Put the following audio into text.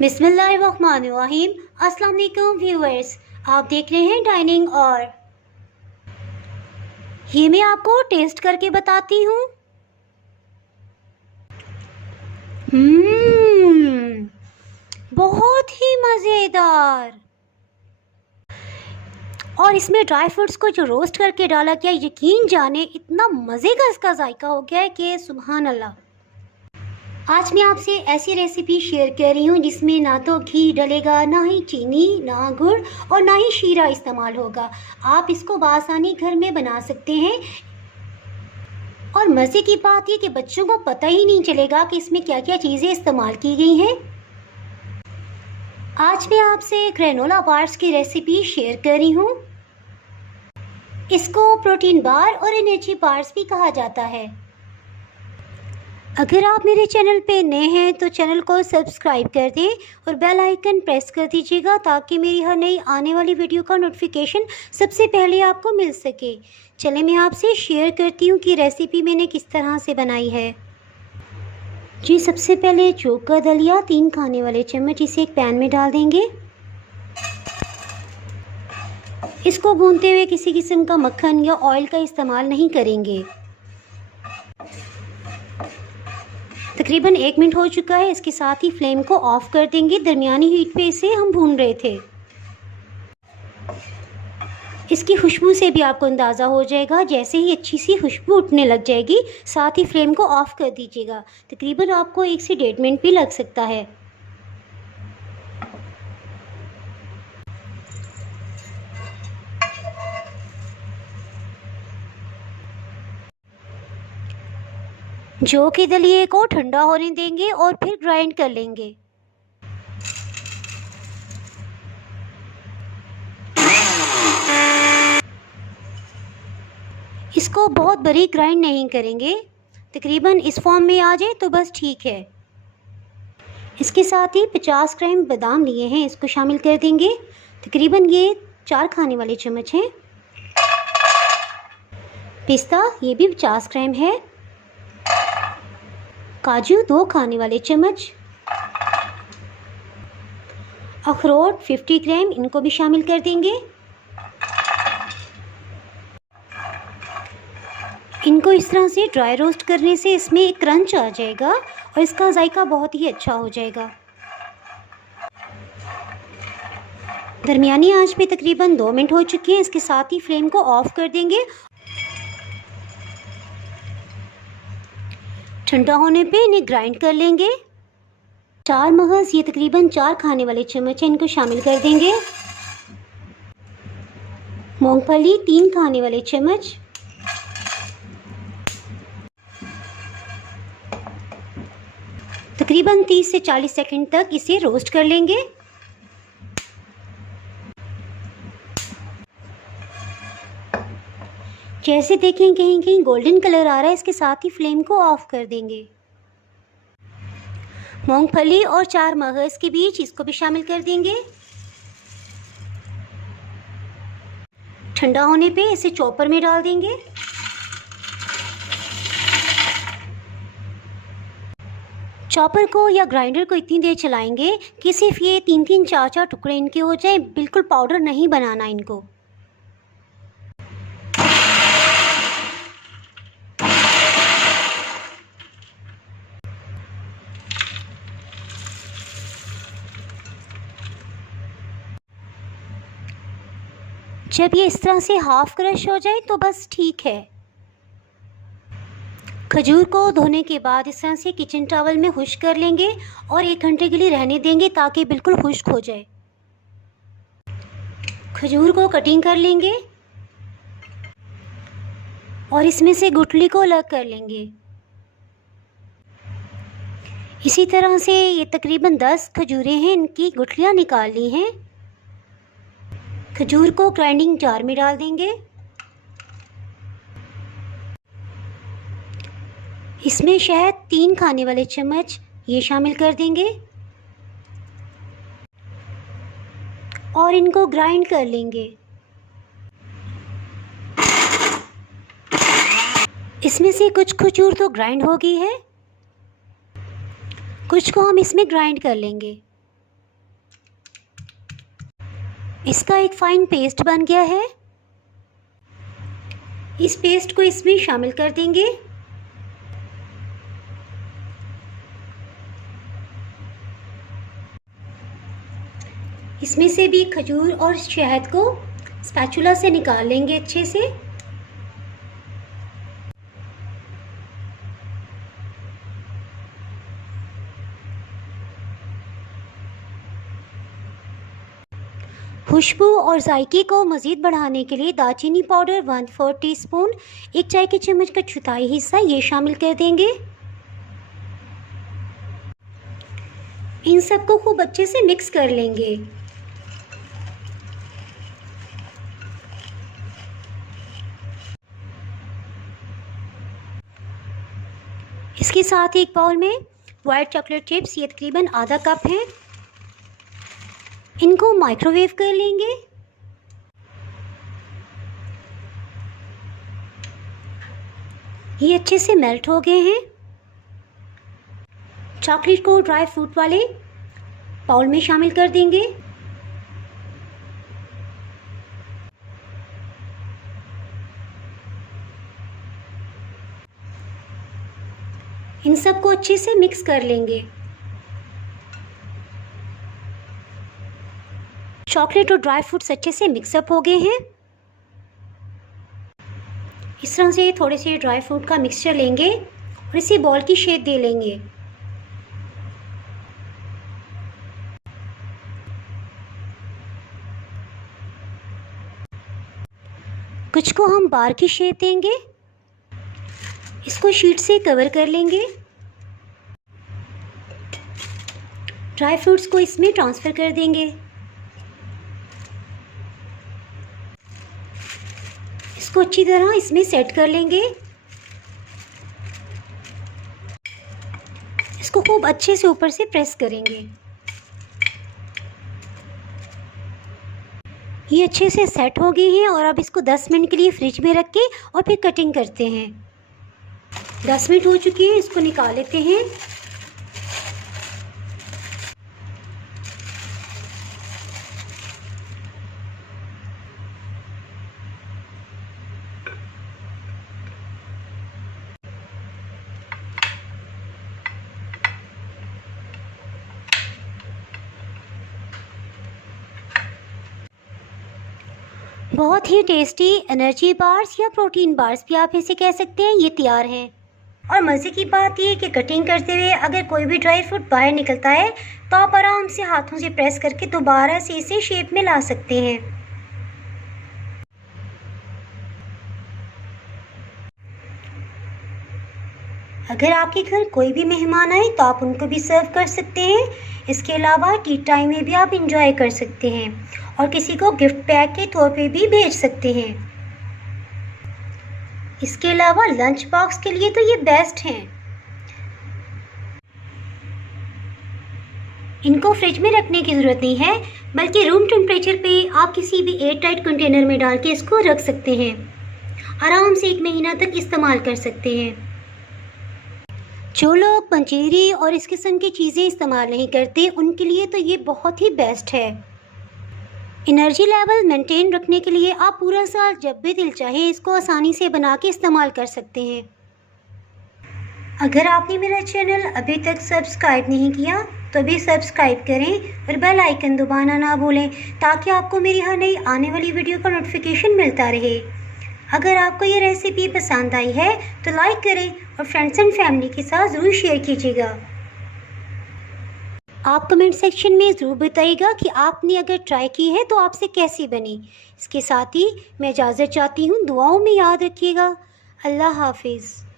बिस्मिल्लाहिर्रहमानिर्रहीम। अस्सलाम वालेकुम व्यूअर्स, आप देख रहे हैं डाइनिंग और ये मैं आपको टेस्ट करके बताती हूँ। बहुत ही मज़ेदार। और इसमें ड्राई फ्रूट्स को जो रोस्ट करके डाला गया, यकीन जाने इतना मज़े का इसका जायका हो गया है कि सुभान अल्लाह। आज मैं आपसे ऐसी रेसिपी शेयर कर रही हूँ जिसमें ना तो घी डलेगा, ना ही चीनी, ना गुड़ और ना ही शीरा इस्तेमाल होगा। आप इसको बआसानी घर में बना सकते हैं और मज़े की बात ये कि बच्चों को पता ही नहीं चलेगा कि इसमें क्या क्या चीज़ें इस्तेमाल की गई हैं। आज मैं आपसे ग्रेनोला बार्स की रेसिपी शेयर कर रही हूँ। इसको प्रोटीन बार और एनर्जी बार्स भी कहा जाता है। अगर आप मेरे चैनल पे नए हैं तो चैनल को सब्सक्राइब कर दें और बेल आइकन प्रेस कर दीजिएगा ताकि मेरी हर नई आने वाली वीडियो का नोटिफिकेशन सबसे पहले आपको मिल सके। चलिए मैं आपसे शेयर करती हूँ कि रेसिपी मैंने किस तरह से बनाई है। जी, सबसे पहले जौ का दलिया 3 खाने वाले चम्मच इसे एक पैन में डाल देंगे। इसको भूनते हुए किसी किस्म का मक्खन या ऑयल का इस्तेमाल नहीं करेंगे। तकरीबन 1 मिनट हो चुका है। इसके साथ ही फ्लेम को ऑफ कर देंगे। दरमियानी हीट पे इसे हम भून रहे थे। इसकी खुशबू से भी आपको अंदाज़ा हो जाएगा। जैसे ही अच्छी सी खुशबू उठने लग जाएगी, साथ ही फ्लेम को ऑफ कर दीजिएगा। तकरीबन आपको 1 से 1.5 मिनट भी लग सकता है। जौ के दलिए को ठंडा होने देंगे और फिर ग्राइंड कर लेंगे। इसको बहुत बारीक ग्राइंड नहीं करेंगे, तकरीबन इस फॉर्म में आ जाए तो बस ठीक है। इसके साथ ही 50 ग्राम बादाम लिए हैं, इसको शामिल कर देंगे। तकरीबन ये 4 खाने वाले चम्मच हैं। पिस्ता ये भी 50 ग्राम है। काजू 2 खाने वाले चम्मच। अखरोट 50 ग्राम, इनको भी शामिल कर देंगे। इनको इस तरह से ड्राई रोस्ट करने से इसमें एक क्रंच आ जाएगा और इसका जायका बहुत ही अच्छा हो जाएगा। दरमियानी आंच पे तकरीबन 2 मिनट हो चुके हैं। इसके साथ ही फ्लेम को ऑफ कर देंगे। ठंडा होने पे इन्हें ग्राइंड कर लेंगे। 4 मगज़ ये तकरीबन 4 खाने वाले चम्मच हैं, इनको शामिल कर देंगे। मूंगफली 3 खाने वाले चम्मच। तकरीबन 30 से 40 सेकंड तक इसे रोस्ट कर लेंगे। जैसे देखें कहीं कहीं गोल्डन कलर आ रहा है, इसके साथ ही फ्लेम को ऑफ कर देंगे। मूंगफली और 4 मगज़ के बीच इसको भी शामिल कर देंगे। ठंडा होने पे इसे चॉपर में डाल देंगे। चॉपर को या ग्राइंडर को इतनी देर चलाएंगे कि सिर्फ ये 3-3, 4-4 टुकड़े इनके हो जाए। बिल्कुल पाउडर नहीं बनाना इनको। जब ये इस तरह से हाफ क्रश हो जाए तो बस ठीक है। खजूर को धोने के बाद इस तरह से किचन टॉवल में खुश्क कर लेंगे और 1 घंटे के लिए रहने देंगे ताकि बिल्कुल खुश्क हो जाए। खजूर को कटिंग कर लेंगे और इसमें से गुठली को अलग कर लेंगे। इसी तरह से ये तकरीबन 10 खजूरें हैं, इनकी गुठलियाँ निकाल ली हैं। खजूर को ग्राइंडिंग जार में डाल देंगे। इसमें शहद 3 खाने वाले चम्मच ये शामिल कर देंगे और इनको ग्राइंड कर लेंगे। इसमें से कुछ खजूर तो ग्राइंड हो गई है, कुछ को हम इसमें ग्राइंड कर लेंगे। इसका एक फाइन पेस्ट बन गया है। इस पेस्ट को इसमें शामिल कर देंगे। इसमें से भी खजूर और शहद को स्पैचुला से निकाल लेंगे अच्छे से। खुशबू और जायके को मज़ीद बढ़ाने के लिए दालचीनी पाउडर 1/4 टीस्पून, 1 चाय के चम्मच का चौथाई हिस्सा ये शामिल कर देंगे। इन सबको खूब अच्छे से मिक्स कर लेंगे। इसके साथ एक बाउल में वाइट चॉकलेट चिप्स, ये तकरीबन आधा कप हैं, इनको माइक्रोवेव कर लेंगे। ये अच्छे से मेल्ट हो गए हैं। चॉकलेट को ड्राई फ्रूट वाले बाउल में शामिल कर देंगे। इन सबको अच्छे से मिक्स कर लेंगे। चॉकलेट और ड्राई फ्रूट्स अच्छे से मिक्सअप हो गए हैं। इस तरह से थोड़े से ड्राई फ्रूट का मिक्सचर लेंगे और इसे बॉल की शेप दे लेंगे। कुछ को हम बार की शेप देंगे। इसको शीट से कवर कर लेंगे। ड्राई फ्रूट्स को इसमें ट्रांसफ़र कर देंगे। इसको अच्छी तरह इसमें सेट कर लेंगे। इसको खूब अच्छे से ऊपर से प्रेस करेंगे। ये अच्छे से सेट हो गए हैं और अब इसको 10 मिनट के लिए फ्रिज में रख के और फिर कटिंग करते हैं। 10 मिनट हो चुकी है, इसको निकाल लेते हैं। बहुत ही टेस्टी एनर्जी बार्स या प्रोटीन बार्स भी आप इसे कह सकते हैं, ये तैयार हैं। और मज़े की बात ये कि कटिंग करते हुए अगर कोई भी ड्राई फ्रूट बाहर निकलता है तो आप आराम से हाथों से प्रेस करके दोबारा से इसे शेप में ला सकते हैं। अगर आपके घर कोई भी मेहमान आए तो आप उनको भी सर्व कर सकते हैं। इसके अलावा टी टाइम में भी आप इंजॉय कर सकते हैं और किसी को गिफ्ट पैक के तौर पे भी भेज सकते हैं। इसके अलावा लंच बॉक्स के लिए तो ये बेस्ट हैं। इनको फ्रिज में रखने की ज़रूरत नहीं है, बल्कि रूम टेम्परेचर पे आप किसी भी एयर टाइट कंटेनर में डाल के इसको रख सकते हैं। आराम से 1 महीना तक इस्तेमाल कर सकते हैं। जो लोग पंजीरी और इस किस्म की चीज़ें इस्तेमाल नहीं करते उनके लिए तो ये बहुत ही बेस्ट है। एनर्जी लेवल मेंटेन रखने के लिए आप पूरा साल जब भी दिल चाहे इसको आसानी से बना के इस्तेमाल कर सकते हैं। अगर आपने मेरा चैनल अभी तक सब्सक्राइब नहीं किया तो अभी सब्सक्राइब करें और बेल आइकन दबाना ना भूलें ताकि आपको मेरी हर नई आने वाली वीडियो का नोटिफिकेशन मिलता रहे। अगर आपको ये रेसिपी पसंद आई है तो लाइक करें और फ्रेंड्स एंड फैमिली के साथ ज़रूर शेयर कीजिएगा। आप कमेंट सेक्शन में ज़रूर बताइएगा कि आपने अगर ट्राई की है तो आपसे कैसी बनी। इसके साथ ही मैं इजाज़त चाहती हूँ, दुआओं में याद रखिएगा। अल्लाह हाफिज़।